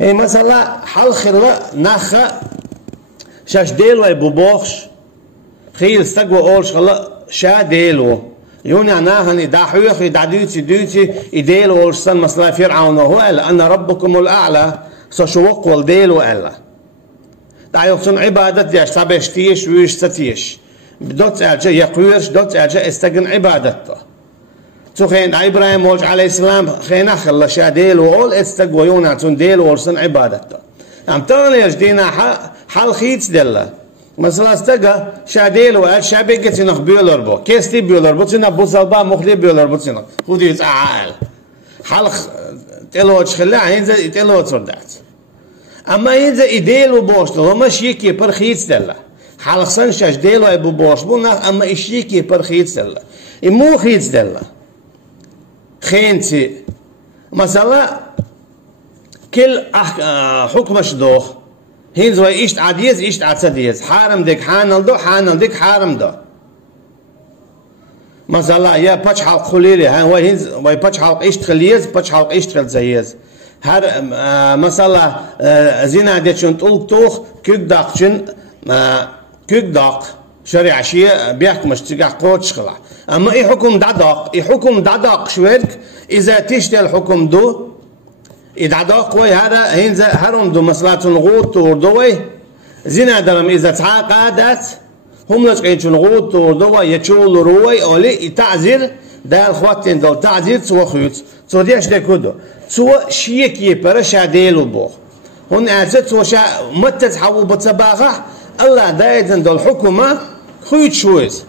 اي مثلا حل خلا نخا شاش ديلو اي بوبوخش خيل استقوى اولش خلا شا ديلو يوني ناهني داحويخ دعدوتي دوتي يديلو اولش سن مثلا فرعون هو الا انا ربكم الاعلى سو شوق والديلو الا دايوكسون عبادت ديش تابشتيش ويش ستيش بدوت ارجع يقويرش دوت ارجع استقن عبادته تو خين ابراهيم ولج عليه السلام خينا خلا شا ديلو اول استقوى يونا تون ديلو اولش سن عبادته عم تغني يجدينا حال خيت دلا مثلا استقى شاديل وقال شابيك تنخ بيولر بو كيستي بيولر بو تنخ بوصلبا مخلي بيولر بو تنخ خذي يتعال حلخ تلوش خلا ينزل تلوش صدعت اما ينزل يديلو بوش لو مش يكي بر خيت دلا حلخ سن شاش ديلو ابو بوش بو اما يشيكي بر خيت دلا مو خيت دلا خينتي مثلا كل حكم شدوخ هينز واي إشت عديز إشت عتسديز حارم ديك حانل دو حانل ديك حارم دو مثلا يا باتش حلق خليري ها واي هينز واي باتش حلق إشت خليز باتش حلق إشت خلزيز هر مثلا زينا ديتشون تقول توخ كيك داقشن كيك داق شريعة شيء بيحكمش تقع قوتش خلع أما إيه حكم دعداق إيه حكم دعداق شويرك إذا تشتي الحكم دو إدعاء قوي هذا هينز هرم دو مسلات الغوت وردوي زين درم إذا تعاقدت هم لشقين الغوت وردوي يشول روي أولي تعزير ده الخواتين دول تعزير سوى خيوت سوى ديش ده كده سوى شيك يبرا شاديل وبوخ هون أعزت سوى شا متى تحاول بتسباغه الله دايتن دول حكومة خيوت شويز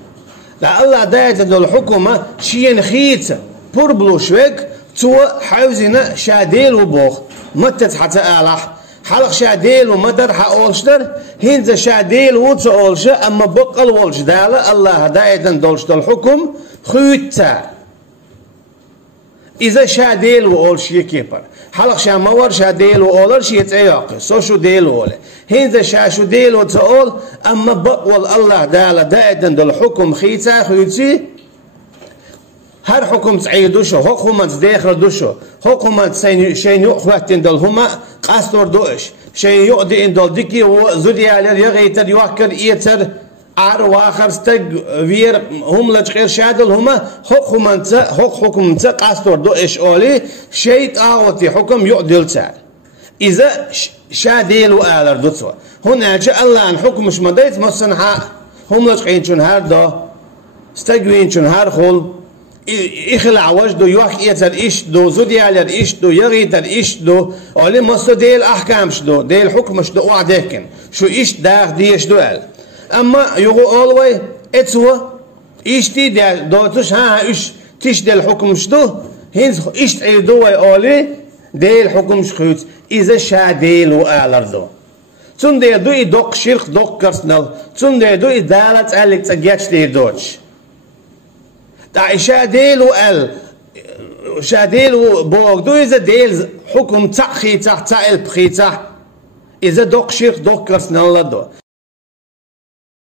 لا الله دايتن دول حكومة شين خيت بربلو شويك تو حوزنا شاديل وبوخ متت حتى آلح حلق شاديل ومدر حاولشتر هنز شاديل وتولش أما بقل ولش دالة الله دايدا دولش الحكم خيوتا إذا شاديل وولش يكيبر حلق شامور شاديل وولش يتعياقي سوشو ديل وولي هنز شاشو ديل وتقول أما بقول الله دالة دايدا دول الحكم خيتا خيوتي هر حكم تعيدوشو حكم تداخل دوشو حكم شين يقواتين دول هما قاستور دوش شين يقدي ان دول ديكي وزودي على يغيتر يوكر ايتر عار واخر ستق وير هم لجغير شادل هما حكم تا قاستور دوش اولي شيت اوتي حكم يقدل تا اذا شاديل وآلر دوتسوا هنا جاء الله ان حكم مش مديت مصنحا هم لجغين شون هار دو ستقوين شون هار خول إخلع وجدو يوح إيتر إيش دو زودي على إيش دو يغيتر إيش دو على مصر ديل أحكام شدو ديل حكم شدو وعدكن شو إيش داخ ديش دوال أما يغو أولوي إتسوا إيش تي دو توش ها إيش تيش ديل حكم شدو هنز إيش تعيدوا أولي ديل حكم شخوت إذا شا ديل وآلر دو تون دي دو إدوك شرق دوك كرسنال تون دي دو إدالت ألك تجاتش دي دوش تا شاديل وال شاديل وبوغ دو إذا ديل حكم تأخي تحت البخي تحت إذا دوك شيخ دوك كرسنا الله دو